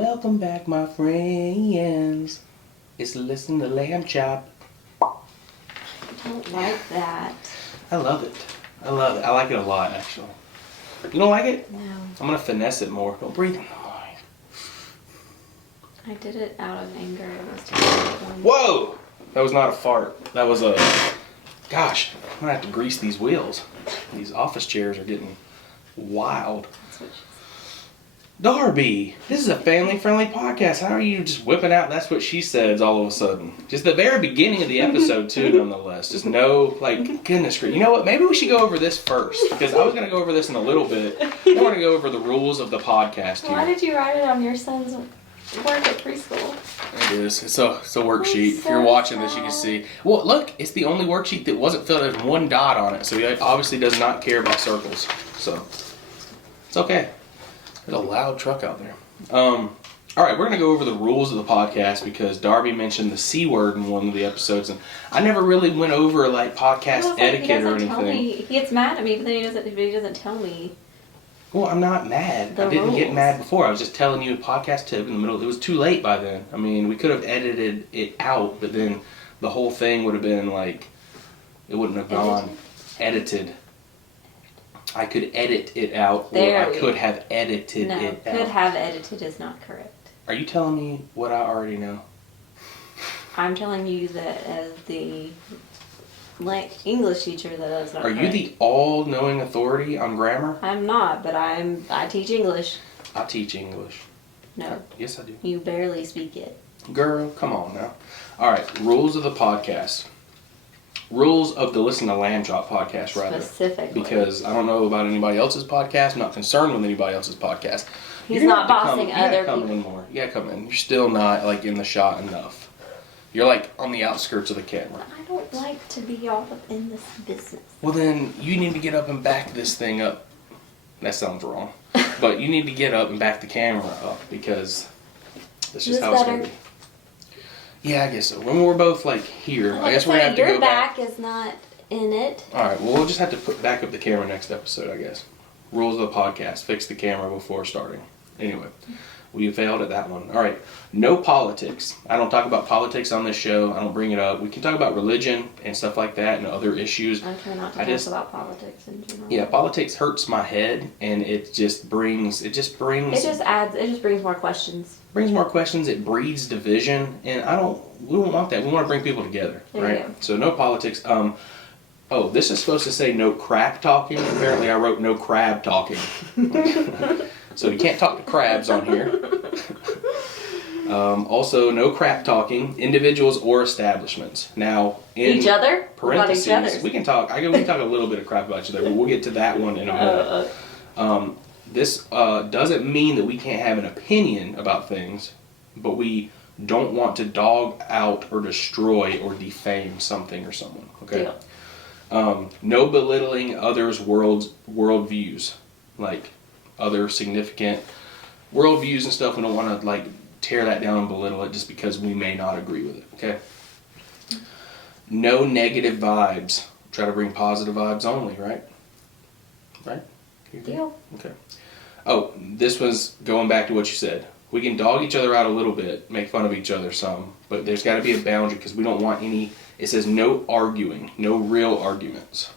Welcome back, my friends. It's Listen to LambChop. I don't like that. I love it. I like it a lot, actually. You don't like it? No. I'm going to finesse it more. Don't breathe in the mic. I did it out of anger. It was terrible. Whoa! That was not a fart. That was a... Gosh, I'm going to have to grease these wheels. These office chairs are getting wild. That's what she said. Darby, this is a family-friendly podcast. How are you just whipping out That's What She Says all of a sudden? Just the very beginning of the episode, too, nonetheless. Just no, goodness gracious. You know what? Maybe we should go over this first, because I was going to go over this in a little bit. I want to go over the rules of the podcast here. Why did you write it on your son's work at preschool? It is. It's a worksheet. If you're watching this, you can see. Well, look, it's the only worksheet that wasn't filled out with one dot on it, so he obviously does not care about circles. So, it's okay. There's a loud truck out there. All right, we're going to go over the rules of the podcast because Darby mentioned the C word in one of the episodes, and I never really went over podcast etiquette or anything. He gets mad at me, but then he doesn't tell me. Well, I'm not mad. I didn't get mad before. I was just telling you a podcast tip in the middle. It was too late by then. I mean, we could have edited it out, but then the whole thing would have been it wouldn't have gone edited. I could edit it out, or I could have edited it out. No, could have edited is not correct. Are you telling me what I already know? I'm telling you that as the English teacher that is not correct. Are you the all-knowing authority on grammar? I'm not, but I teach English. I teach English. No. Yes, I do. You barely speak it. Girl, come on now. All right, rules of the podcast. Rules of the Listen to LambChop podcast, rather. Specifically. Because I don't know about anybody else's podcast. I'm not concerned with anybody else's podcast. He's not bossing other people. You gotta come in more. You gotta come in. You're still not, in the shot enough. You're, on the outskirts of the camera. I don't like to be all up in this business. Well, then, you need to get up and back this thing up. That sounds wrong. But you need to get up and back the camera up because that's just how it's going to be. Yeah, I guess so. When we're both here, I guess we're gonna have to go back. Your back is not in it. All right. Well, we'll just have to put back up the camera next episode, I guess. Rules of the podcast: fix the camera before starting. Anyway, we failed at that one. All right. No politics. I don't talk about politics on this show. I don't bring it up. We can talk about religion and stuff like that and other issues. I try not to talk about politics in general. Yeah, politics hurts my head, and it just brings more questions. Brings more questions. It breeds division, and we don't want that. We want to bring people together, right? So no politics. This is supposed to say no crap talking. Apparently I wrote no crab talking. So you can't talk to crabs on here. Also, no crap talking, individuals or establishments. Now, in each other? parentheses, What about each other? we can talk a little bit of crap about each other, but we'll get to that one in a minute. This doesn't mean that we can't have an opinion about things, but we don't want to dog out or destroy or defame something or someone. Okay. Deal. No belittling others' worldviews, other significant worldviews and stuff. We don't want to tear that down and belittle it just because we may not agree with it. Okay. No negative vibes. Try to bring positive vibes only. Right. Right. Deal. Okay. Oh, this was going back to what you said. We can dog each other out a little bit, make fun of each other some, but there's got to be a boundary because we don't want any. It says no arguing, no real arguments.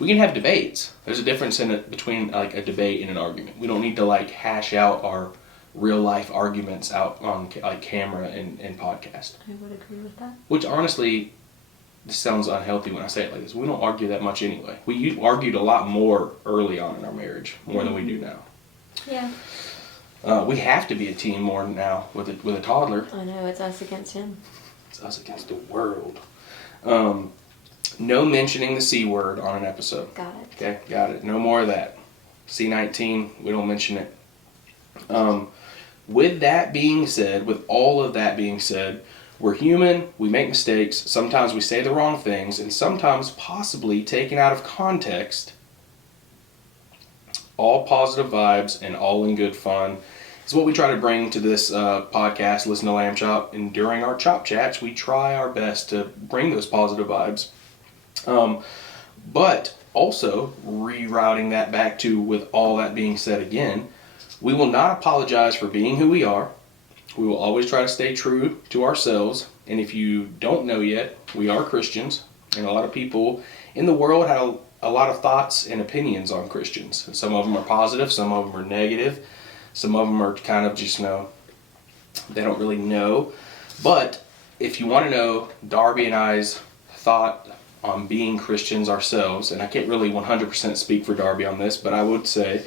We can have debates. There's a difference between a debate and an argument. We don't need to hash out our real life arguments out on camera and podcast. I would agree with that. Which honestly, this sounds unhealthy when I say it like this. We don't argue that much anyway. We argued a lot more early on in our marriage, more than we do now. Yeah. We have to be a team more now with a toddler. I know, it's us against him. It's us against the world. No mentioning the C word on an episode. Got it. Okay, got it. No more of that. C19, we don't mention it. With all of that being said, we're human, we make mistakes, sometimes we say the wrong things, and sometimes possibly taken out of context. All positive vibes and all in good fun is what we try to bring to this podcast, Listen to LambChop. And during our chop chats, we try our best to bring those positive vibes. But also rerouting that back to, with all that being said again, We will not apologize for being who we are. We will always try to stay true to ourselves. And if you don't know yet, we are Christians. And a lot of people in the world have a lot of thoughts and opinions on Christians. Some of them are positive, some of them are negative. Some of them are kind of just, they don't really know. But if you want to know Darby and I's thought on being Christians ourselves, and I can't really 100% speak for Darby on this, but I would say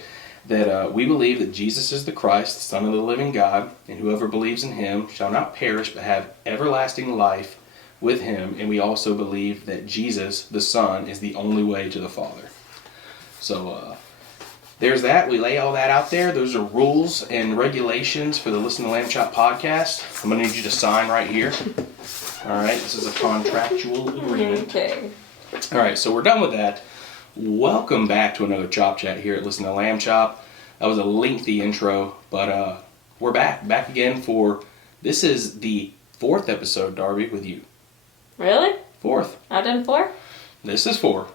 that we believe that Jesus is the Christ, the Son of the living God, and whoever believes in him shall not perish but have everlasting life with him. And we also believe that Jesus, the Son, is the only way to the Father. So there's that. We lay all that out there. Those are rules and regulations for the Listen to LambChop podcast. I'm going to need you to sign right here. All right, this is a contractual agreement. Okay. All right, so we're done with that. Welcome back to another Chop Chat here at Listen to LambChop. That was a lengthy intro, but we're back again for, this is the 4th episode, Darby, with you. Really? 4th. I've done 4? This is 4.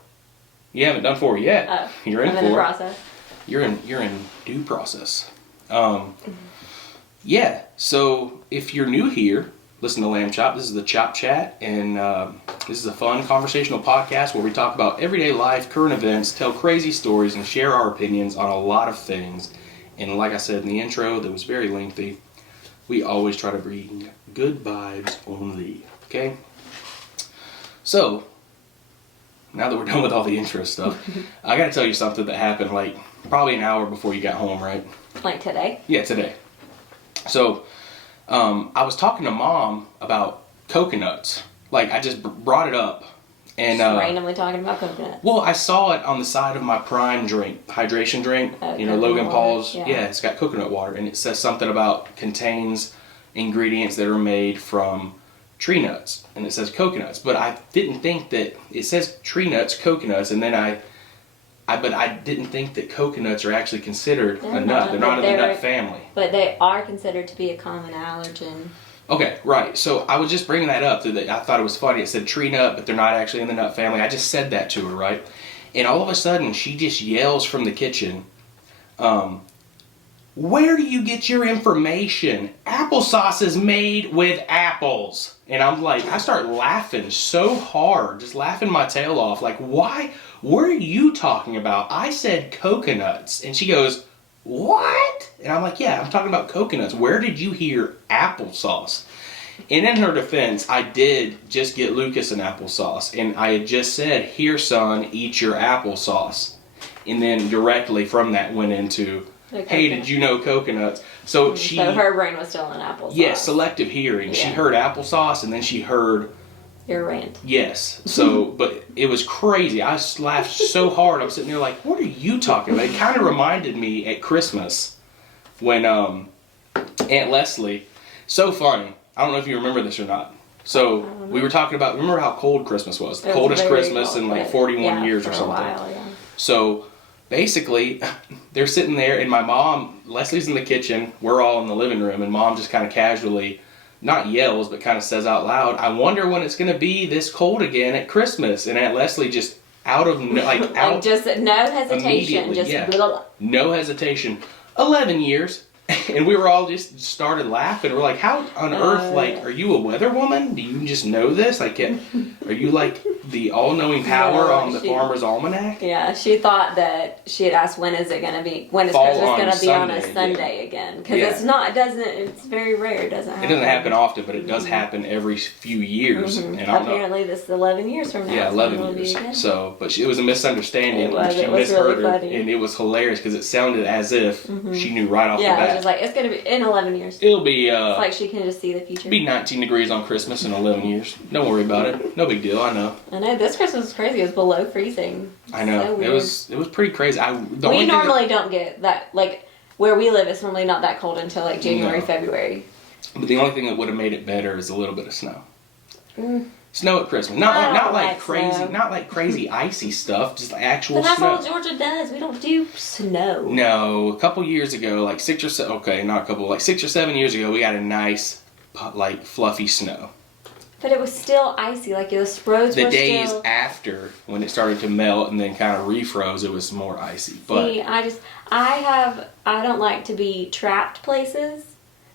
You haven't done 4 yet. Oh, You're in I'm 4. in the process. You're in due process. Yeah, so if you're new here, Listen to LambChop. This is the Chop Chat, and this is a fun conversational podcast where we talk about everyday life, current events, tell crazy stories, and share our opinions on a lot of things. And like I said in the intro, that was very lengthy, we always try to bring good vibes only, okay? So, now that we're done with all the intro stuff, I gotta tell you something that happened like probably an hour before you got home, right? Like today? Yeah, today. So, I was talking to Mom about coconuts. Like, I just brought it up. And Just randomly talking about coconuts. well, I saw it on the side of my Prime drink, hydration drink. Logan water, Paul's. yeah. Yeah, it's got coconut water. And it says something about contains ingredients that are made from tree nuts. And it says coconuts. But I didn't think that, it says tree nuts, coconuts, and then but I didn't think that coconuts are actually considered a nut. They're not in the nut family. But they are considered to be a common allergen. Okay, right. So I was just bringing that up. I thought it was funny. It said tree nut, but they're not actually in the nut family. I just said that to her, right? And all of a sudden, she just yells from the kitchen, where do you get your information? Applesauce is made with apples. And I'm like, I start laughing so hard, just laughing my tail off. Like, why? What are you talking about? I said coconuts. And she goes, what? And I'm like, yeah, I'm talking about coconuts. Where did you hear applesauce? And in her defense, I did just get Lucas an applesauce. And I had just said, here, son, eat your applesauce. And then directly from that went into, hey, did you know coconuts? So her brain was still in applesauce. Yes, selective hearing. Yeah. She heard applesauce and then she heard your rant. Yes. So, but it was crazy. I laughed so hard. I'm sitting there like, what are you talking about? It kind of reminded me at Christmas when Aunt Leslie, so funny. I don't know if you remember this or not. So we were talking about, remember how cold Christmas was? The coldest Christmas in like 41 years or something. While, yeah. So basically, they're sitting there, and my mom, Leslie's in the kitchen, we're all in the living room, and Mom just kind of casually, not yells, but kind of says out loud, I wonder when it's going to be this cold again at Christmas. And Aunt Leslie just out of, out just no hesitation, just yeah. blah, blah. No hesitation. 11 years. And we were all just started laughing. We're like, how on earth, like, are you a weather woman? Do you just know this? Like, are you like the all-knowing power on the Farmer's Almanac? Yeah, she thought that she had asked when is Christmas going to be on a Sunday again? Because it's very rare. It doesn't happen. It doesn't happen often, but it does happen every few years. Mm-hmm. And apparently this is 11 years from now. Yeah, 11 years. So, but it was a misunderstanding. It was really funny. And it was hilarious because it sounded as if she knew right off the bat. Yeah, it was just like, it's going to be in 11 years. It'll be, it's like she can just see the future. It'll be 19 degrees on Christmas in 11 years. Don't worry about it. No big deal, I know. I know, this Christmas was crazy. It was below freezing. I know. So it was pretty crazy. We normally don't get that, like, where we live, it's normally not that cold until, like, January, February. But the only thing that would have made it better is a little bit of snow. Snow at Christmas. Not like crazy icy stuff, just actual snow. But that's all Georgia does. We don't do snow. No, a couple years ago, like 6 or 7 years ago, we got a nice, like, fluffy snow. But it was still icy. Like the roads The were days still... after, when it started to melt and then kind of refroze, it was more icy. But See, I don't like to be trapped places.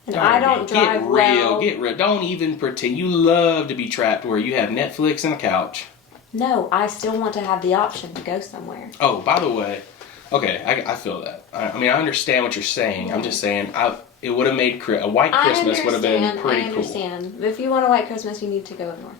And I don't drive Get real. Don't even pretend. You love to be trapped where you have Netflix and a couch. No, I still want to have the option to go somewhere. Oh, by the way, okay, I feel that. I mean, I understand what you're saying. Yeah. I'm just saying, it would have made a white Christmas would have been pretty cool. I understand. If you want a white Christmas, you need to go up north.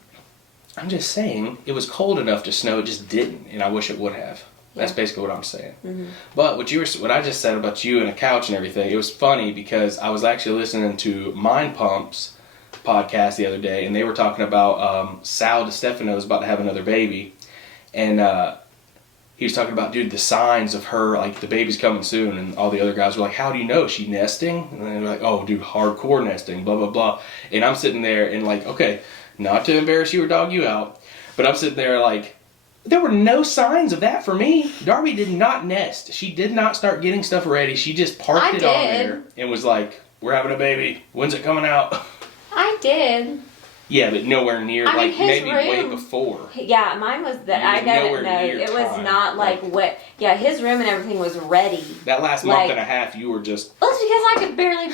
I'm just saying, it was cold enough to snow, it just didn't, and I wish it would have. Yeah. That's basically what I'm saying. Mm-hmm. But what I just said about you and a couch and everything, it was funny because I was actually listening to Mind Pump's podcast the other day, and they were talking about Sal DiStefano is about to have another baby, and he was talking about, dude, the signs of her, like, the baby's coming soon, and all the other guys were like, how do you know? Is she nesting? And they were like, oh, dude, hardcore nesting, blah, blah, blah. And I'm sitting there and like, okay, not to embarrass you or dog you out, but I'm sitting there like, there were no signs of that for me. Darby did not nest. She did not start getting stuff ready. She just parked it on there and was like, we're having a baby. When's it coming out? I did. Yeah, but nowhere near, like, maybe way before. Yeah, mine was that. I didn't know. It was not like wet. Yeah, his room and everything was ready. That last month and a half, you were just... Well, it's because I could barely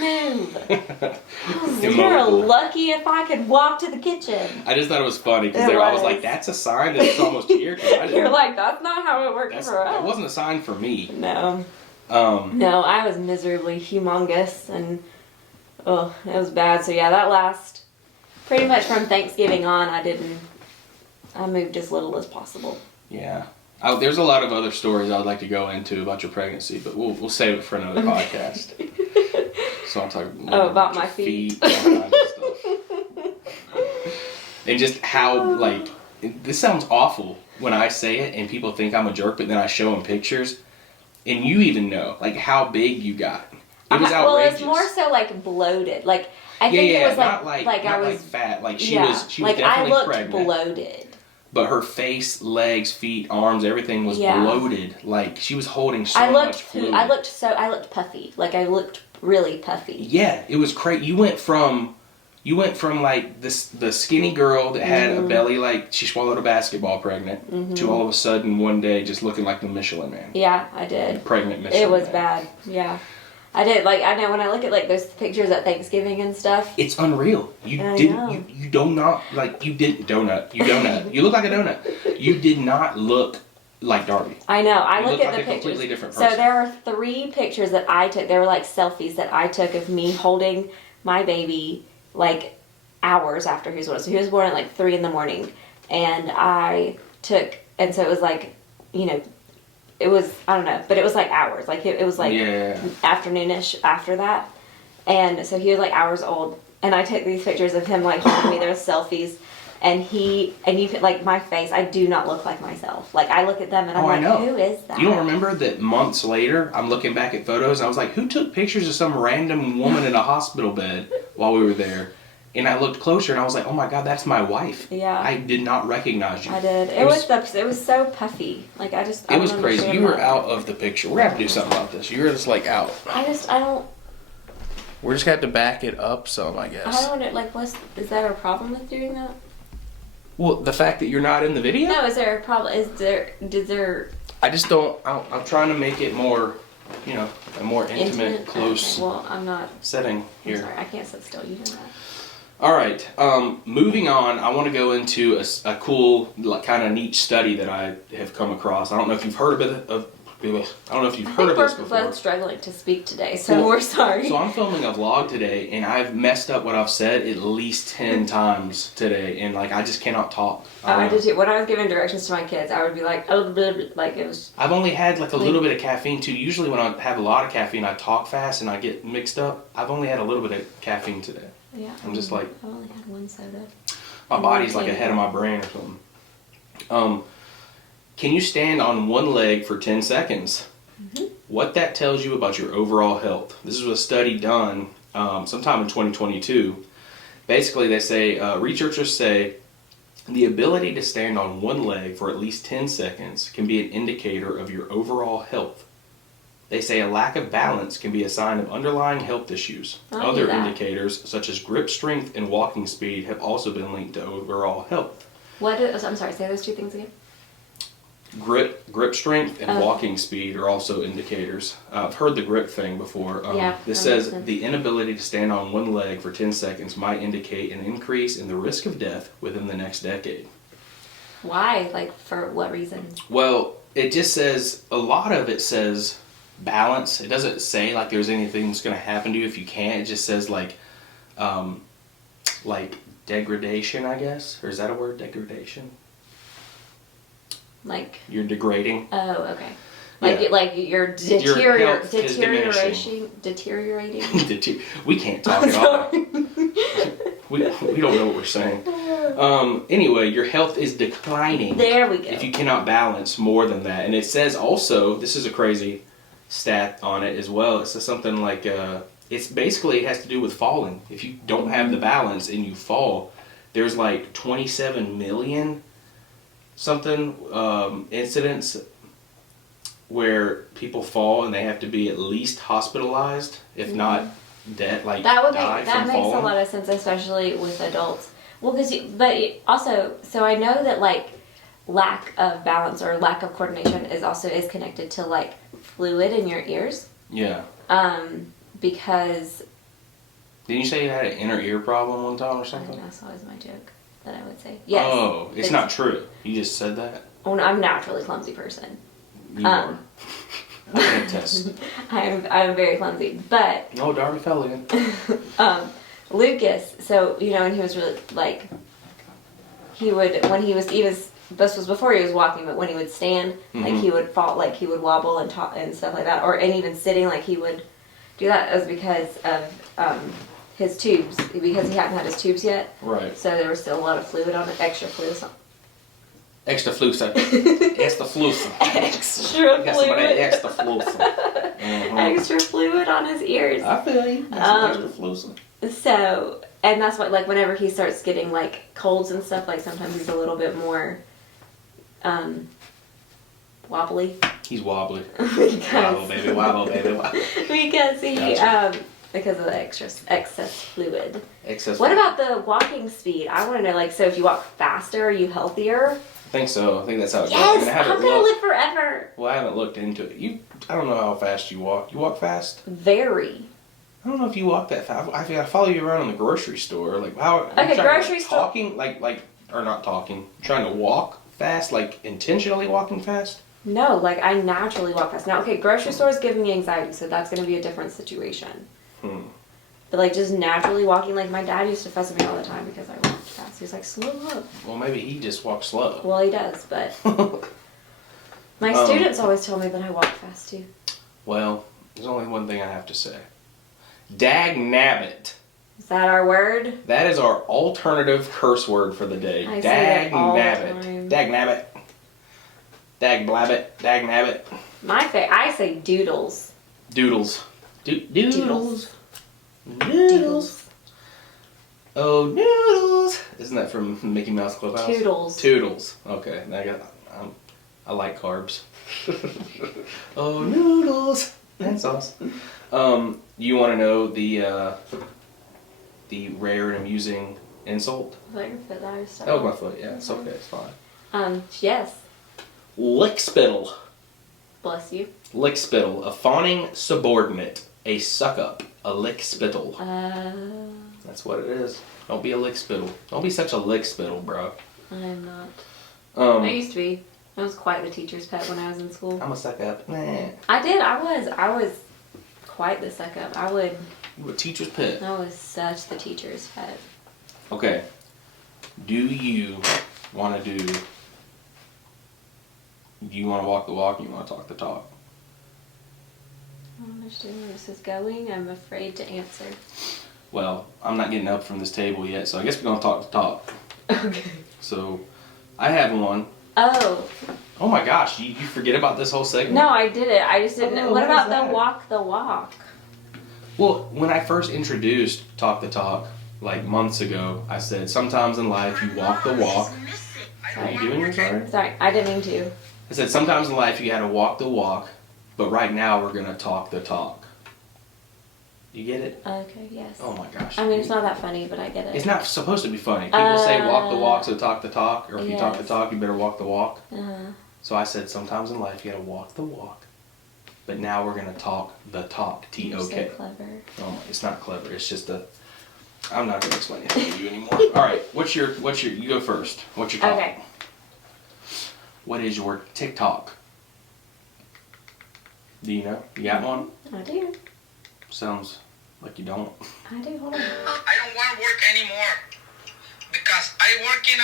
move. You're lucky if I could walk to the kitchen. I just thought it was funny because I was like, that's a sign that it's almost here. You're like, that's not how it works for us. That wasn't a sign for me. No. No, I was miserably humongous and, it was bad. So yeah, that last... Pretty much from Thanksgiving on, I moved as little as possible. Yeah. There's a lot of other stories I would like to go into about your pregnancy, but we'll save it for another podcast. So I'll talk more about my feet. All kinds of stuff. And just how, like, this sounds awful when I say it and people think I'm a jerk, but then I show them pictures, and you even know, like, how big you got. It was outrageous. Well, it's more so, like, bloated. Like, I think it was not I was like fat. Like she was definitely I looked pregnant. Bloated. But her face, legs, feet, arms, everything was bloated. Like she was holding so much fluid. I looked puffy. Like I looked really puffy. Yeah, it was crazy. You went from like the skinny girl that had a belly like she swallowed a basketball pregnant to all of a sudden one day just looking like the Michelin Man. Yeah, I did. Pregnant Michelin It was Man. bad. Yeah. I did, like, I know when I look at, like, those pictures at Thanksgiving and stuff. It's unreal. You look like a donut. You did not look like Darby. I know. I look at the pictures. A completely different person. So there were 3 pictures that I took. They were, like, selfies that I took of me holding my baby, like, hours after he was born. So he was born at, like, 3 in the morning. And and so it was, like, you know, it was, I don't know, but it was like hours. Like it was like afternoonish after that. And so he was like hours old. And I took these pictures of him like holding me. There were selfies. And you could, like, my face, I do not look like myself. Like, I look at them and I'm like, who is that? You don't remember that months later, I'm looking back at photos and I was like, who took pictures of some random woman in a hospital bed while we were there? And I looked closer and I was like, oh my God, that's my wife. Yeah. I did not recognize you. I did. It was so puffy. Like, it was crazy. You were out of the picture. We're going to have to do something about this. You were just, like, out. I don't. We're just going to have to back it up some, I guess. I don't, like, is there a problem with doing that? Well, the fact that you're not in the video? No, is there a problem? I just don't, I'm trying to make it more, you know, a more intimate, close well, I'm not setting here. I'm sorry, I can't sit still. You know that. All right, moving on, I want to go into a cool, like, kind of neat study that I have come across. I don't know if you've heard of this before. We're both struggling to speak today, so we're sorry. So I'm filming a vlog today, and I've messed up what I've said at least 10 times today, and, like, I just cannot talk. I did too. When I was giving directions to my kids, I would be like, oh, blah, blah, like it was... I've only had, like, a little bit of caffeine, too. Usually when I have a lot of caffeine, I talk fast and I get mixed up. I've only had a little bit of caffeine today. Yeah. I'm just like... I've only had 1 soda. My body's like ahead of my brain or something. Can you stand on one leg for 10 seconds? Mm-hmm. What that tells you about your overall health. This was a study done sometime in 2022. Basically, they say, researchers say, the ability to stand on one leg for at least 10 seconds can be an indicator of your overall health. They say a lack of balance can be a sign of underlying health issues. Other indicators, such as grip strength and walking speed, have also been linked to overall health. I'm sorry, say those two things again. Grip strength and walking speed are also indicators. I've heard the grip thing before. This says the inability to stand on one leg for 10 seconds might indicate an increase in the risk of death within the next decade. Why? Like, for what reason? Well, it just says, a lot of it says balance. It doesn't say like there's anything that's going to happen to you if you can't. It just says like degradation, I guess. Or is that a word, degradation? Like, you're degrading. Oh, okay. Like you're deteriorating. We can't talk at all. We don't know what we're saying. Anyway, your health is declining. There we go. If you cannot balance more than that. And it says also, this is a crazy stat on it as well. It says something like, it's basically, it has to do with falling. If you don't have the balance and you fall, there's like 27 million incidents where people fall and they have to be at least hospitalized, if not dead, like that makes a lot of sense, especially with adults. Well, so I know that like lack of balance or lack of coordination is connected to like fluid in your ears. Yeah. Because. Didn't you say you had an inner ear problem one time or something? That's always my joke that I would say. Yes. Oh, it's not true. You just said that. Oh, no, I'm a naturally clumsy person. You are. I can attest. I'm very clumsy, but. Oh, Darby fell in. Lucas, so, and he was really, like, this was before he was walking, but when he would stand, like, he would fall, like, he would wobble and talk and stuff like that, and even sitting, like, he would do that. It was because of, his tubes, because he hadn't had his tubes yet. Right. So there was still a lot of fluid on it, extra fluid. Extra fluid. Extra fluid. Extra fluid. Extra fluid. Extra fluid on his ears. I feel you. That's extra fluid. So, and that's what, like, whenever he starts getting, like, colds and stuff, like, sometimes he's a little bit more, wobbly. He's wobbly. Wobble, baby, wobble, baby, wobble. Because he, Gotcha. Because of the excess fluid. Excess What about the walking speed? I want to know, like, so if you walk faster, are you healthier? I think so. I think that's how it goes. Yes! I'm going to live forever! Well, I haven't looked into it. I don't know how fast you walk. You walk fast? Very. I don't know if you walk that fast. I follow you around in the grocery store. Like, how? Okay, grocery store. Talking, or not talking. Trying to walk fast, like intentionally walking fast. No, like I naturally walk fast. Now, okay, grocery stores give me anxiety, so that's going to be a different situation. But like just naturally walking, like my dad used to fuss at me all the time because I walked fast. He was like, slow up. Well, maybe he just walks slow. Well, he does, but my students always tell me that I walk fast too. Well, there's only one thing I have to say. Dag nabbit. Is that our word? That is our alternative curse word for the day. I Dag say that all the nabbit. time. Dag nabbit. Dag blabbit. Dag nabbit. I say doodles. Doodles. Doodles. Doodles. Oh, noodles. Isn't that from Mickey Mouse Clubhouse? Toodles. Toodles. Okay. I like carbs. Oh, noodles. And sauce. You want to know the rare and amusing insult? Was that your foot that I was That was my foot. Yeah, it's okay. It's fine. Yes. Lickspittle. Bless you. Lickspittle. A fawning subordinate. A suck-up. A lickspittle. That's what it is. Don't be a lickspittle. Don't be such a lickspittle, bro. I'm not. I used to be. I was quite the teacher's pet when I was in school. I'm a suck-up. Nah. I was quite the suck-up. You were a teacher's pet. I was such the teacher's pet. Okay. Do you want to walk the walk or you want to talk the talk? I don't understand where this is going. I'm afraid to answer. Well, I'm not getting up from this table yet, so I guess we're going to talk the talk. Okay. So, I have one. Oh. Oh my gosh, you forget about this whole segment? No, I did it. I just didn't know. What about the walk the walk? Well, when I first introduced Talk the Talk, like months ago, I said sometimes in life you walk the walk. Sorry. Are you doing yours already? Sorry, I didn't mean to. I said sometimes in life you gotta walk the walk but right now we're gonna talk the talk. You get it? Okay, yes. Oh my gosh. I mean, it's not that funny, but I get it. It's not supposed to be funny. People say walk the walk, so talk the talk. Or if you talk the Yes. talk, you better walk the walk. Uh-huh. So I said sometimes in life you gotta walk the walk. But now we're gonna talk the talk. T-O-K. You're so clever. Oh, it's not clever. It's just a. I'm not gonna explain it to you anymore. All right. What's your? You go first. What's your talk? Okay. What is your TikTok? Do you know? You got one? I do. Sounds like you don't. I do. Hold on. I don't want to work anymore because I'm working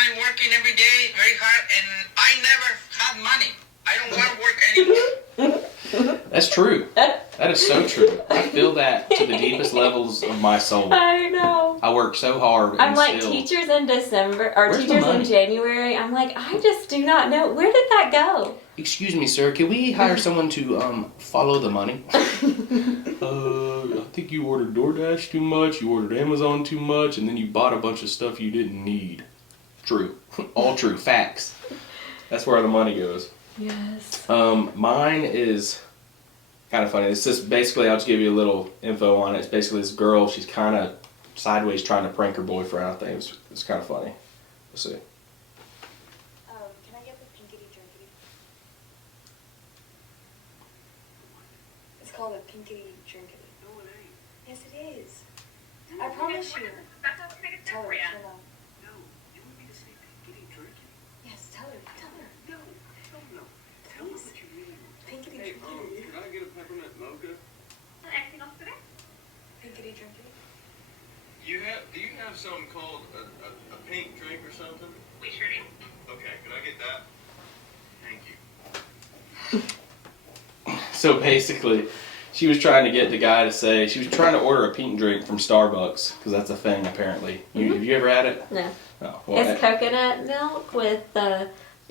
every day very hard and I never have money. I don't want to work anymore. That's true. That is so true. I feel that to the deepest levels of my soul. I know. I work so hard. I'm and like still, teachers in December or Where's the teachers in money? January. I'm like, I just do not know. Where did that go? Excuse me, sir. Can we hire someone to follow the money? I think you ordered DoorDash too much. You ordered Amazon too much, and then you bought a bunch of stuff you didn't need. True. All true. Facts. That's where the money goes. Yes. Mine is kind of funny. It's just basically, I'll just give you a little info on it. It's basically this girl. She's kind of sideways trying to prank her boyfriend. I think it's kind of funny. Let's see. Can I get the pinkity drinkity? It's called a pinkity drinkity. No, it ain't. Yes, it is. I promise you. That's not what it's Tell her. for you. Tell her. No, you want me to say pinkity drinking? Yes, tell her. Tell her. No, no. Tell me what you really want. Pinkity Hey, drinkity. can I get a peppermint mocha? Anything else today? Pinkity drinkity. Do you have something called a pink drink or something? We sure do. Okay, can I get that? Thank you. So basically, she was trying to get the guy to say, she was trying to order a pink drink from Starbucks, because that's a thing apparently. Have you ever had it? No. Oh, well, It's coconut milk with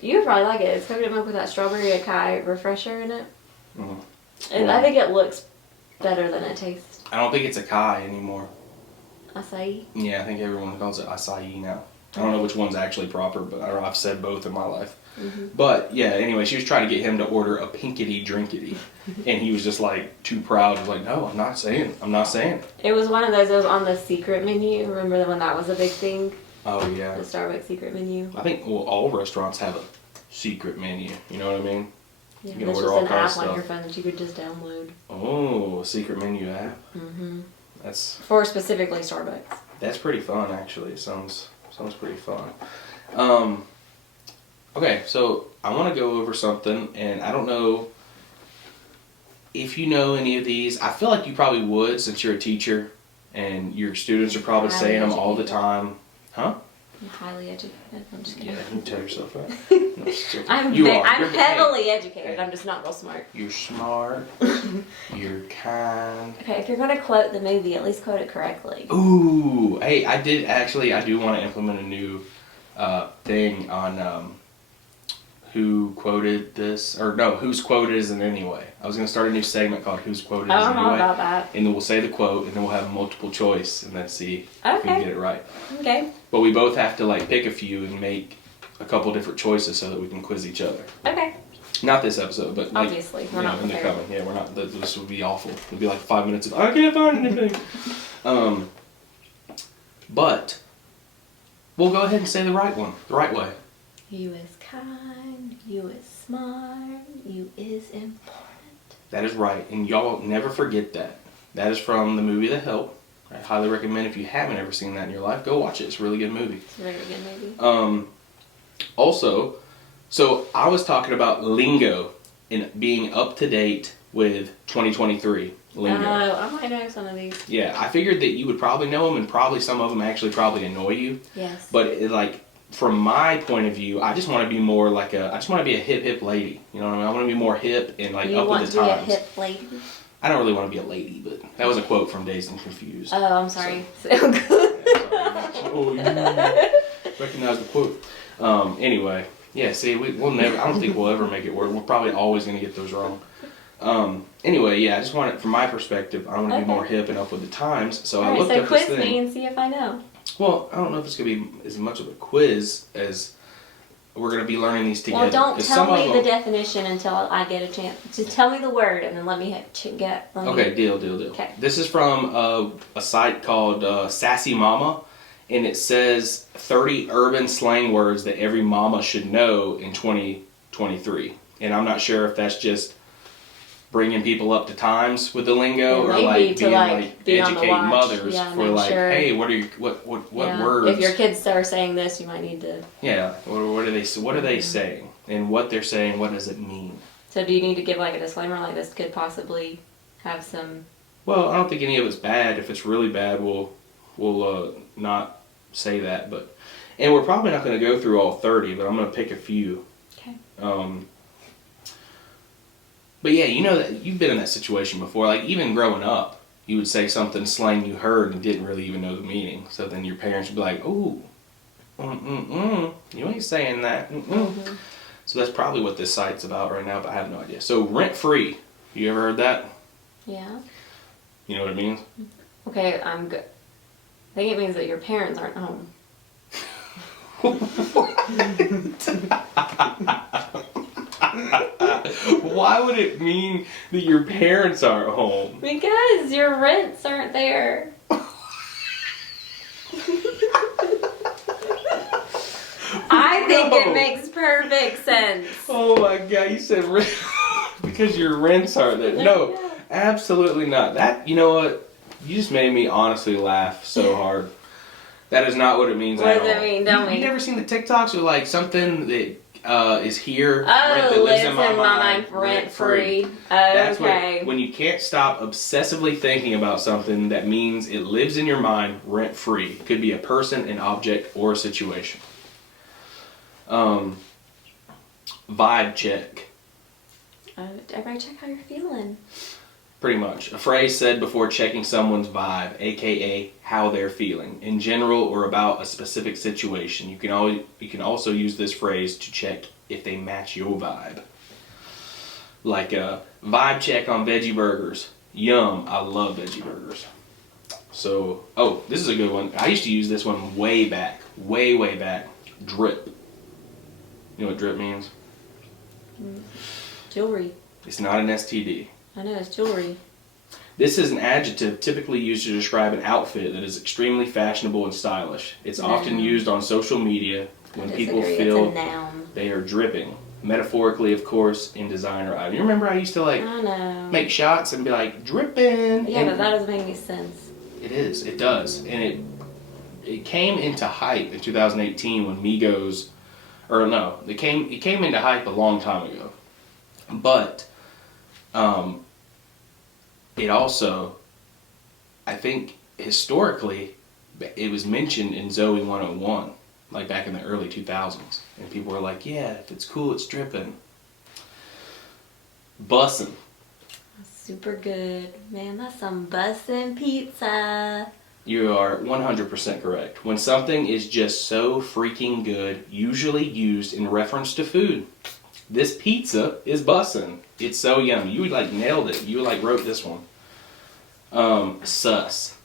you would probably like it. It's coconut milk with that strawberry acai refresher in it. Mhm. And I think it looks better than it tastes. I don't think it's acai anymore. Acai. Yeah, I think everyone calls it acai now. I don't know which one's actually proper, but I've said both in my life. Mm-hmm. But yeah, anyway, she was trying to get him to order a pinkity drinkity, and he was just like too proud. He was like, "No, I'm not saying it." It was one of those that was on the secret menu. Remember when that was a big thing? Oh yeah. The Starbucks secret menu. I think all restaurants have a secret menu. You know what I mean? Yeah, You can there's order just all an kinds app of on stuff. your phone that you could just download. Oh, a secret menu app. Mm-hmm. That's Specifically Starbucks. pretty fun actually. It sounds pretty fun. Okay, so I want to go over something, and I don't know if you know any of these. I feel like you probably would, since you're a teacher, and your students are probably Highly saying them all the educated. time. Huh? I'm highly educated. I'm just kidding. Yeah, you tell yourself that. No, just joking. I'm You are. I'm You're- heavily hey, educated. I'm just not real smart. You're smart. You're kind. Okay, if you're gonna quote the movie, at least quote it correctly. Ooh, hey, I do want to implement a new thing on who quoted this, or no, whose quote is it anyway. I was going to start a new segment called Whose Quote Is I It don't know Anyway. about that. And then we'll say the quote, and then we'll have multiple choice, and then see if we can Okay. get it right. Okay. But we both have to like pick a few and make a couple different choices so that we can quiz each other. Okay. Not this episode, but like, Obviously, we're you know, not in the prepared. coming. Yeah, we're not. This would be awful. It'd be like 5 minutes of I can't find anything. But we'll go ahead and say the right one, the right way. You is kind. You is smart. You is important. That is right, and y'all never forget that. That is from the movie The Help. I highly recommend if you haven't ever seen that in your life, go watch it. It's a really good movie. It's a very good movie. Also, so I was talking about Lingo and being up to date with 2023 Lingo. I might know some of these. Yeah, I figured that you would probably know them, and probably some of them actually probably annoy you. Yes. But like from my point of view, I just want to be more like I just want to be a hip lady. You know what I mean? I want to be more hip and like you up want with to the be times. a hip lady? I don't really want to be a lady, but that was a quote from Dazed and Confused. Oh, I'm sorry. So good. Oh, you recognize the quote. Anyway, yeah. See, we'll never. I don't think we'll ever make it work. We're probably always gonna get those wrong. Anyway, yeah. I just want it from my perspective. I want to be more hip and up with the times. So I Alright, looked so up this quiz thing. me and see if I know. Well, I don't know if it's gonna be as much of a quiz as we're gonna be learning these together. Well, don't 'Cause tell some me of the them- definition until I get a chance. Just tell me the word, and then let me get. Okay, deal. Okay. This is from a site called Sassy Mama, and it says 30 urban slang words that every mama should know in 2023. And I'm not sure if that's just bringing people up to times with the lingo, It or may like be to, being like, like be on the educating watch. mothers Yeah, for make like, sure. hey, what are you, what Yeah. words? If your kids start saying this, you might need to. Yeah, what are they Mm-hmm. saying, and what they're saying, what does it mean? So, do you need to give like a disclaimer, like this could possibly have some? Well, I don't think any of it's bad. If it's really bad, we'll not say that. But, and we're probably not going to go through all 30, but I'm going to pick a few. Okay. But yeah, you know that you've been in that situation before. Like even growing up, you would say something slang you heard and didn't really even know the meaning. So then your parents would be like, "Ooh, you ain't saying that." Mm-hmm. So that's probably what this site's about right now, but I have no idea. So rent free. You ever heard that? Yeah. You know what it means? Okay, I'm good. I think it means that your parents aren't home. Why would it mean that your parents aren't home? Because your rents aren't there. I think No. it makes perfect sense. Oh my god, you said rent because your rents aren't there. No, absolutely not. That, you know what? You just made me honestly laugh so hard. That is not what it means What at does it all. mean? Tell me. You never seen the TikToks or like something that is here, Oh, that lives in my mind rent free. That's Okay. when you can't stop obsessively thinking about something, that means it lives in your mind rent free. It could be a person, an object, or a situation. Vibe check. Everybody check how you're feeling. Pretty much. A phrase said before checking someone's vibe, aka how they're feeling, in general or about a specific situation. You can also use this phrase to check if they match your vibe. Like a vibe check on veggie burgers. Yum, I love veggie burgers. So, oh, this is a good one. I used to use this one way back. Way back. Drip. You know what drip means? Jewelry. It's not an STD. I know, it's jewelry. This is an adjective typically used to describe an outfit that is extremely fashionable and stylish. It's often used on social media when people Disagree, feel it's a noun. they are dripping. Metaphorically, of course, in designer items. You remember I used to like I know. make shots and be like, dripping? Yeah, And but that doesn't make any sense. it is. It does. And it came into hype in 2018 when Migos, or no, it came into hype a long time ago. But it also, I think historically, it was mentioned in Zoe 101, like back in the early 2000s. And people were like, yeah, if it's cool, it's dripping. Bussin'. Super good. Man, that's some bussin' pizza. You are 100% correct. When something is just so freaking good, usually used in reference to food. This pizza is bussin'. It's so yummy. You like nailed it. You like wrote this one. Sus.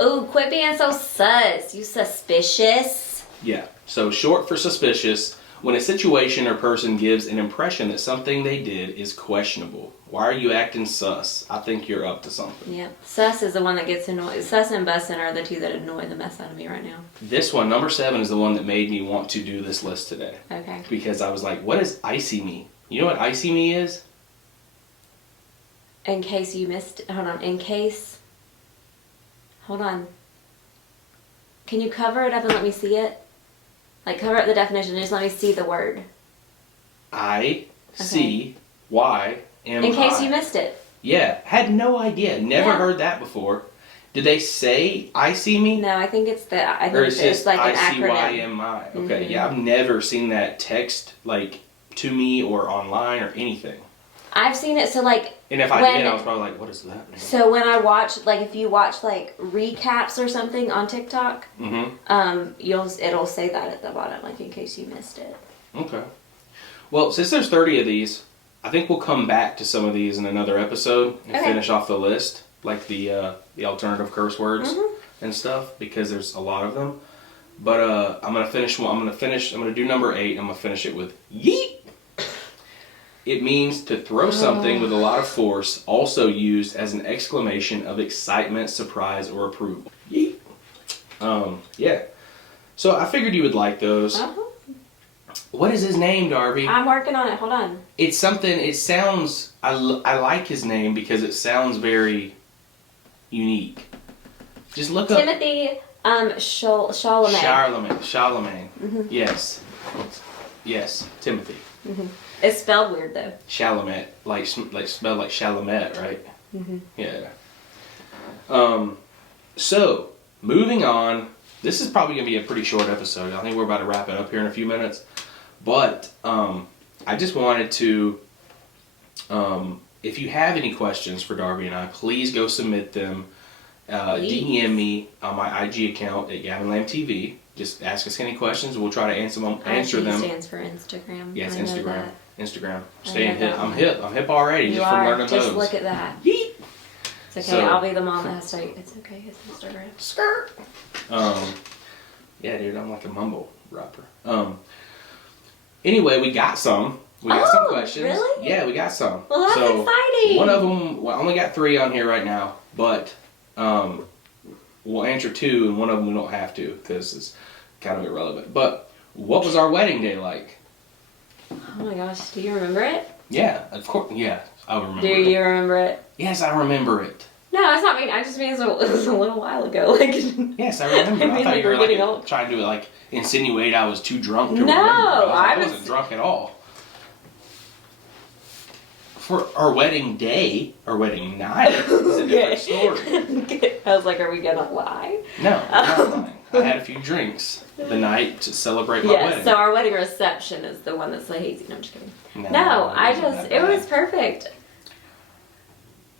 Ooh, quit being so sus. You suspicious. Yeah. So short for suspicious. When a situation or person gives an impression that something they did is questionable. Why are you acting sus? I think you're up to something. Yep. Sus is the one that gets annoyed. Sus and bussin' are the two that annoy the mess out of me right now. This one, number 7, is the one that made me want to do this list today. Okay. Because I was like, what does icy me? You know what icy me is? In case you missed, hold on. Hold on. Can you cover it up and let me see it? Like cover up the definition and just let me see the word. I-C-Y-M-I. In case you missed it. Yeah, had no idea. Never Yeah. heard that before. Did they say icy me? No, I think it's I Or think it's it's just like an acronym. I-C-Y-M-I. Okay, Mhm. yeah, I've never seen that text like to me or online or anything. I've seen it, so like And if I When- did, I was probably like, what is that? so when I watch, like if you watch like recaps or something on TikTok, Mm-hmm. it'll say that at the bottom, like in case you missed it. Okay. Well, since there's 30 of these, I think we'll come back to some of these in another episode and Okay. finish off the list, like the alternative curse words Mhm. and stuff, because there's a lot of them. But I'm gonna finish one. I'm gonna do number 8. I'm gonna finish it with yeet. It means to throw something with a lot of force, also used as an exclamation of excitement, surprise, or approval. Yeet. Yeah. So I figured you would like those. Uh-huh. What is his name, Darby? I'm working on it. Hold on. It's something, it sounds, I like his name because it sounds very unique. Just look up. Timothy Chalamet. Charlemagne. Yes. Yes, Timothy. It's spelled weird though. Chalamet, like spelled like Chalamet, right? Yeah. So, moving on. This is probably going to be a pretty short episode. I think we're about to wrap it up here in a few minutes. But I just wanted to, if you have any questions for Darby and I, please go submit them. DM me on my IG account at GavinLambTV. Just ask us any questions. We'll try to answer them. Stands for Instagram. Yes, I know Instagram. that. Instagram. I Staying know hip. that I'm one. hip. I'm hip already You just from are. learning Just those. look at that. Yeet. It's okay. So- I'll be the mom that has to. It's okay. It's Instagram. Skirt. Yeah, dude, I'm like a mumble rapper. Anyway, we got some. We got some questions. Really? Yeah, we got some. Well, that's exciting. One of them, well, I only got 3 on here right now, but we'll answer 2, and one of them we don't have to because it's kind of irrelevant. But what was our wedding day like? Oh my gosh, do you remember it? Yeah, of course. Yeah, I remember. Do it. you remember it? Yes, I remember it. No, it's not mean. I just mean it was a little while ago. Like. Yes, I remember. I I mean, thought like, you were we're getting like old. trying to like insinuate I was too drunk to No, remember. I I was- wasn't drunk at all. For our wedding day, our wedding night, is a different story. I was like, are we gonna lie? No, I'm not lying. I had a few drinks the night to celebrate my Yes. wedding. So our wedding reception is the one that's so hazy. No, I'm just kidding. No, No, it I wasn't just that it was bad. perfect.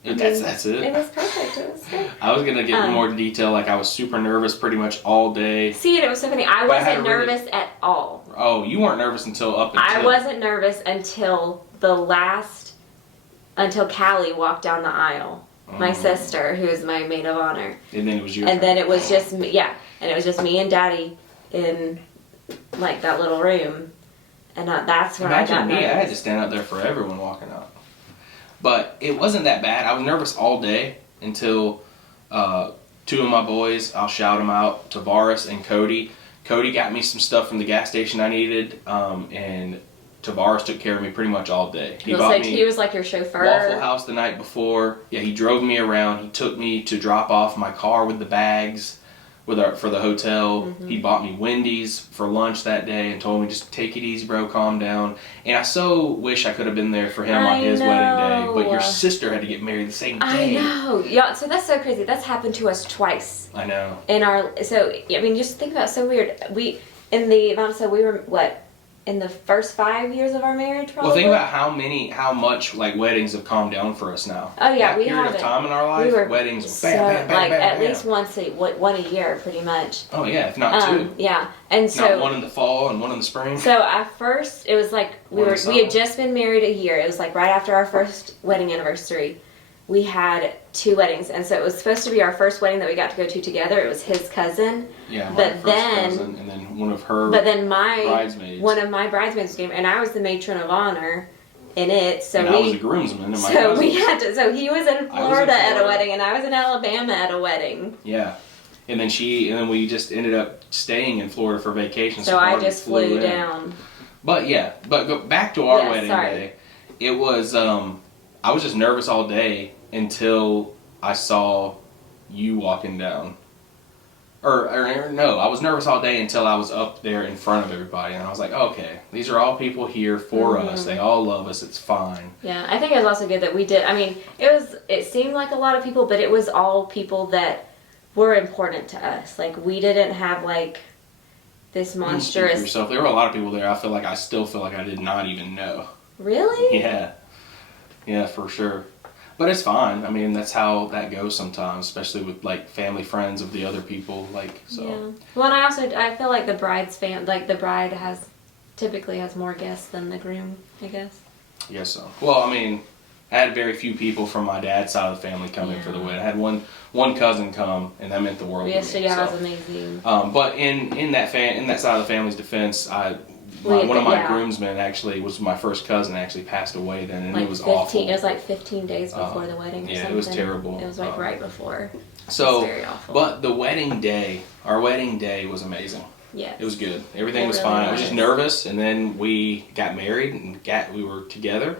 That's it. It was perfect. It was good. I was gonna get more detail. Like I was super nervous pretty much all day. See, it was so funny. I But I had wasn't a really- nervous at all. Oh, you weren't nervous until up until. I wasn't nervous until until Callie walked down the aisle. My sister, who is my maid of honor. And then it was your. And then it was just me, yeah. And it was just me and Daddy in like that little room. And that's when I got Imagine me, nervous. I had to stand out there for everyone walking out. But it wasn't that bad. I was nervous all day until 2 of my boys, I'll shout them out, Tavares and Cody. Cody got me some stuff from the gas station I needed, and Tavares took care of me pretty much all day. He bought me he was like your chauffeur. Waffle House the night before. Yeah, he drove me around. He took me to drop off my car with the bags for the hotel. Mm-hmm. He bought me Wendy's for lunch that day and told me just take it easy, bro, calm down. And I so wish I could have been there for him on his wedding day. But your sister had to get married the same day. I know. Yeah, so that's so crazy. That's happened to us twice. I know. I mean, just think about it, so weird. We were what? In the first 5 years of our marriage, probably. Well, think about how much like weddings have calmed down for us now. Oh yeah, that we period have of time in our life, weddings, so, bam, bam, bam, like bam, at bam. least one a year, pretty much. Oh yeah, if not 2. Yeah, and Not so one in the fall and one in the spring. so at first it was like we One in had summer. just been married a year. It was like right after our first wedding anniversary. We had 2 weddings, and so it was supposed to be our first wedding that we got to go to together. It was his cousin. Yeah, my But first then- cousin, and then one of her But then bridesmaids. one of my bridesmaids was getting, and I was the matron of honor in it. So and I was a groomsman in my so cousin. we had to. So he was in I was in Florida at a Florida. wedding, and I was in Alabama at a wedding. Yeah. And then we just ended up staying in Florida for vacation. So I Marty just flew in. down. But yeah, but go back to our Yeah, wedding sorry. day. It was I was just nervous all day until I saw you walking down. Or no, I was nervous all day until I was up there in front of everybody, and I was like, okay, these are all people here for Mm-hmm. us. They all love us. It's fine. Yeah, I think it was also good that we did. I mean, it seemed like a lot of people, but it was all people that were important to us. Like we didn't have like this You can speak for monstrous. yourself. There were a lot of people there. I still feel like I did not even know. Really? Yeah, for sure. But it's fine. I mean, that's how that goes sometimes, especially with like family friends of the other people. Like so. Yeah. Well, and I feel like the bride typically has more guests than the groom. I guess. Yeah. So. Well, I mean, I had very few people from my dad's side of the family come in for the wedding. I had one cousin come, and that meant the world to me. Yes, yeah, it was amazing. But in that side of the family's defense, one of my groomsmen actually was my first cousin. Actually passed away then, and Like it was 15, awful. It was like 15 days before the wedding. Or Yeah, something. it was terrible. It was like right before. So, it was very awful. but the wedding day, our wedding day was amazing. Yeah, It was good. Everything It was really fine. I was was. just nervous, and then we got married and we were together.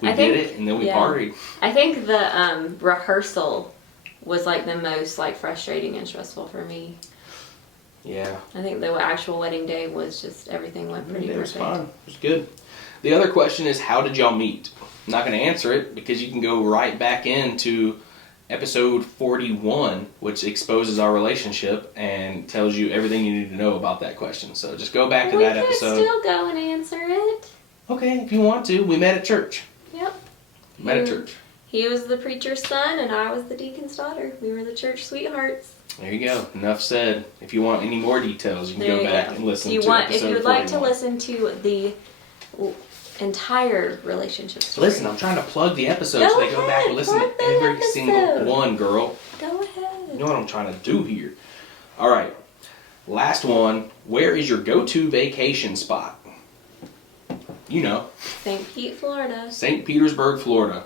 We I did think- it, and then we yeah. partied. I think the rehearsal was like the most like frustrating and stressful for me. Yeah. I think the actual wedding day was just everything went pretty It was perfect. fun. It was good. The other question is, how did y'all meet? I'm not going to answer it because you can go right back into episode 41, which exposes our relationship and tells you everything you need to know about that question. So just go back to We that could episode. still go and answer it. Okay, if you want to. We met at church. Yep. Met at church. He was the preacher's son, and I was the deacon's daughter. We were the church sweethearts. There you go. Enough said. If you want any more details, you can There go you back go. and listen If to episode you would like to 41. listen to the entire relationship story. Listen, I'm trying to plug the episode so Go they go back ahead, and listen plug to the every single episode. one, girl. Go ahead. You know what I'm trying to do here. All right. Last one. Where is your go-to vacation spot? You know, St. Pete, Florida. St. Petersburg, Florida.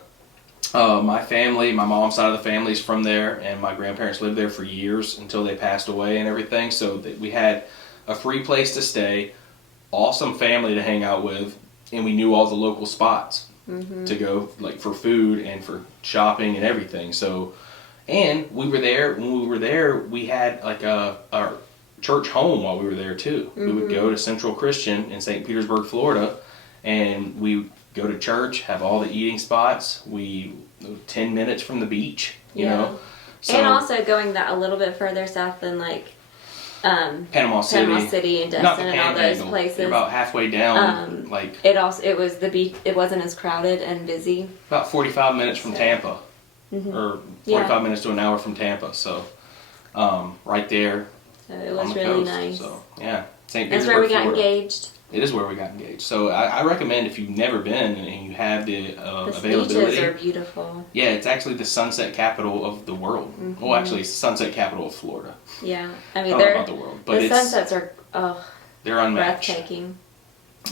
My family, my mom's side of the family is from there, and my grandparents lived there for years until they passed away and everything. So we had a free place to stay, awesome family to hang out with, and we knew all the local spots to go, like for food and for shopping and everything. So, and we were there. When we were there, we had like our church home while we were there too. We would go to Central Christian in St. Petersburg, Florida, and we go to church, have all the eating spots. 10 minutes from the beach, you know. So, and also going that a little bit further south than like Panama City and not the Destin and all those Panhandle. places. They're about halfway down, like It was the beach. It wasn't as crowded and busy. about 45 minutes from Tampa, or 45 minutes to an hour from Tampa. So, right there. So it on was the really coast. nice. So, yeah, St. That's Petersburg, where we got Florida. engaged. It is where we got engaged. So I recommend if you've never been and you have the The availability. beaches are beautiful. Yeah, it's actually the sunset capital of the world. Well, actually, it's the sunset capital of Florida. Yeah, I I mean don't know about the world, but the it's sunsets are they're unmatched. breathtaking.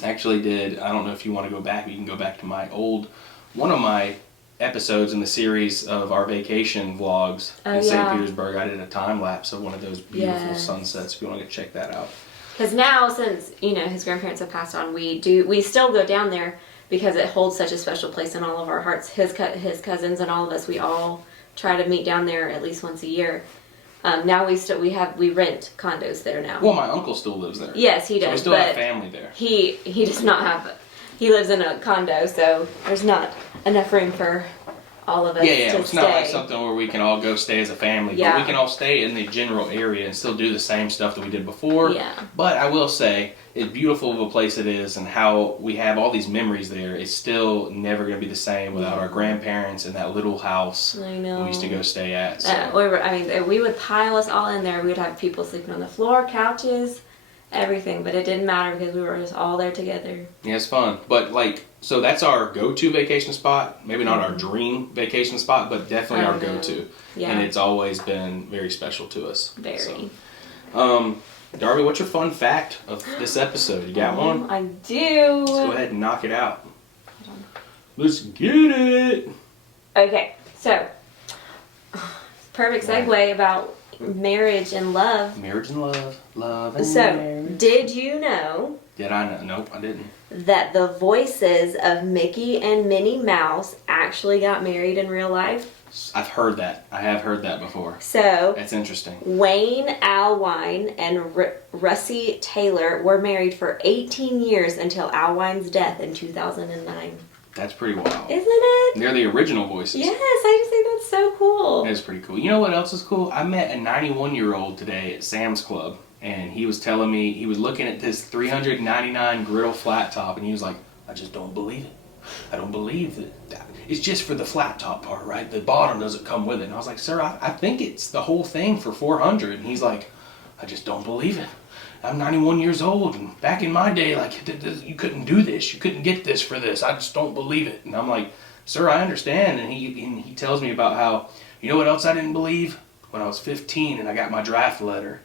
Actually did, I don't know if you want to go back, but you can go back to one of my episodes in the series of our vacation vlogs in St. Petersburg. I did a time lapse of one of those beautiful sunsets if you want to check that out. Because now, since his grandparents have passed on, we still go down there because it holds such a special place in all of our hearts. His cousins and all of us, we all try to meet down there at least once a year. Now we rent condos there now. Well, my uncle still lives there. Yes, he does. So we still but have family there. He does not have. He lives in a condo, so there's not enough room for all of us Yeah, to it's stay. not like something where we can all go stay as a family, Yeah. but we can all stay in the general area and still do the same stuff that we did before. Yeah. But I will say, as beautiful of a place it is and how we have all these memories there, it's still never going to be the same without our grandparents and that little house I know. we used to go stay at. So. We would pile us all in there. We would have people sleeping on the floor, couches, everything, but it didn't matter because we were just all there together. Yeah, it's fun. But so that's our go-to vacation spot. Maybe not our dream vacation spot, but definitely our go-to. Yeah. And it's always been very special to us. Very. So, Darby, what's your fun fact of this episode? You got one? I do. Let's go ahead and knock it out. Let's get it. Okay, so perfect segue about marriage and love. Marriage and love and So, marriage. did you know Did I know? Nope, I didn't. that the voices of Mickey and Minnie Mouse actually got married in real life? I've heard that. I have heard that before. So, That's interesting. Wayne Alwine and Russie Taylor were married for 18 years until Alwine's death in 2009. That's pretty wild. Isn't it? They're the original voices. Yes, I just think that's so cool. That is pretty cool. You know what else is cool? I met a 91-year-old today at Sam's Club, and he was telling me, he was looking at this 399 griddle flat top, and he was like, I just don't believe it. I don't believe that. It's just for the flat top part, right? The bottom doesn't come with it. And I was like, sir, I think it's the whole thing for $400. And he's like, I just don't believe it. I'm 91 years old, and back in my day, like, you couldn't do this. You couldn't get this for this. I just don't believe it. And I'm like, sir, I understand. And he tells me about how, you know what else I didn't believe? When I was 15 and I got my draft letter.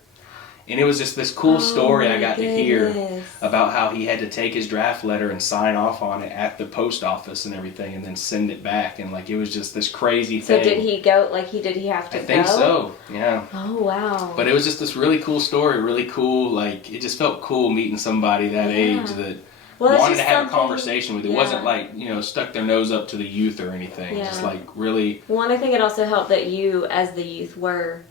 And it was just this cool story I got to hear about how he had to take his draft letter and sign off on it at the post office and everything, and then send it back. And like, it was just this crazy thing. So did he go? Like, did he have to go? I think so. Yeah. Oh wow. But it was just this really cool story. Really cool. Like, it just felt cool meeting somebody that age that wanted to have a conversation with you. It wasn't like, stuck their nose up to the youth or anything. Yeah. Just like really. Well, I think it also helped that you, as the youth, were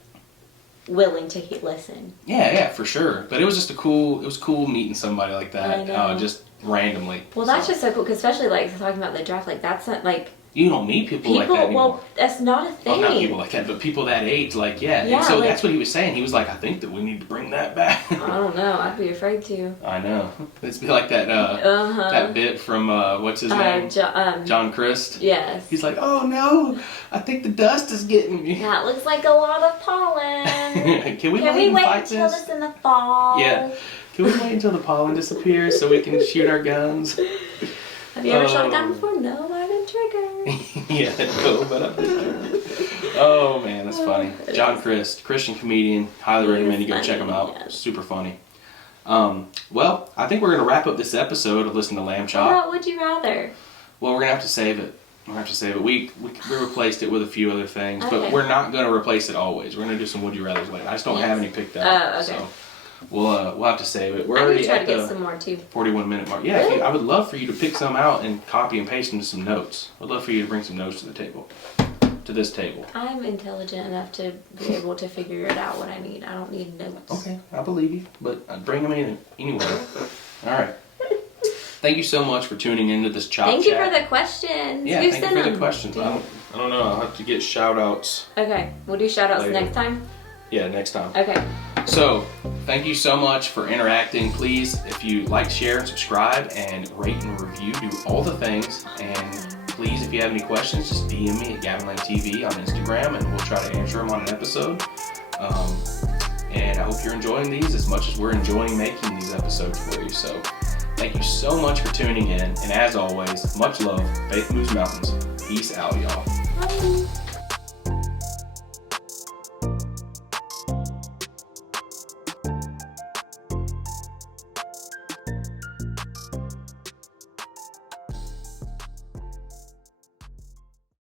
willing to listen. Yeah, for sure. But it was just it was cool meeting somebody like that, just randomly. Well, that's just so cool, because especially like talking about the draft, like that's not like. You don't meet people like that anymore. Well, that's not a thing. Well, not people like that, but people that age, like, and so that's what he was saying. He was like, I think that we need to bring that back. I don't know. I'd be afraid to. I know. It's be like that that bit from, what's his name? John Christ. Yes. He's like, oh no, I think the dust is getting me. That looks like a lot of pollen. Can we wait fight until this? it's in the fall? Yeah. Can we wait until the pollen disappears so we can shoot our guns? Have you ever shot a gun before? No, I've been triggered. Yeah, no, but I've been triggered. Oh man, that's funny. John Christ, Christian comedian. Highly recommend you go check him out. Yeah. Super funny. Well, I think we're gonna wrap up this episode of Listen to Lamb Chop. What would you rather? Well, we're gonna have to save it. We replaced it with a few other things, Okay. but we're not gonna replace it always. We're gonna do some Would You Rathers later. I just don't have any picked up. Oh, okay. So we'll have to save it. We're I'm already gonna try at to get the some more too. 41-minute mark. Yeah, Really? I would love for you to pick some out and copy and paste into some notes. I'd love for you to bring some notes to the table. To this table. I'm intelligent enough to be able to figure it out what I need. I don't need notes. Okay, I believe you, but bring them in anyway. All right. Thank you so much for tuning into this Chop Thank you Chat. for the questions. Yeah, Who thank you sent for the them? questions. I don't know. I'll have to get shout outs. Okay, we'll do shout outs Later. next time. Yeah, next time. Okay. So, thank you so much for interacting. Please, if you like, share, and subscribe, and rate and review, do all the things. And please, if you have any questions, just DM me at GavinLaneTV on Instagram, and we'll try to answer them on an episode. And I hope you're enjoying these as much as we're enjoying making these episodes for you. So, thank you so much for tuning in. And as always, much love. Faith moves mountains. Peace out, y'all. Bye.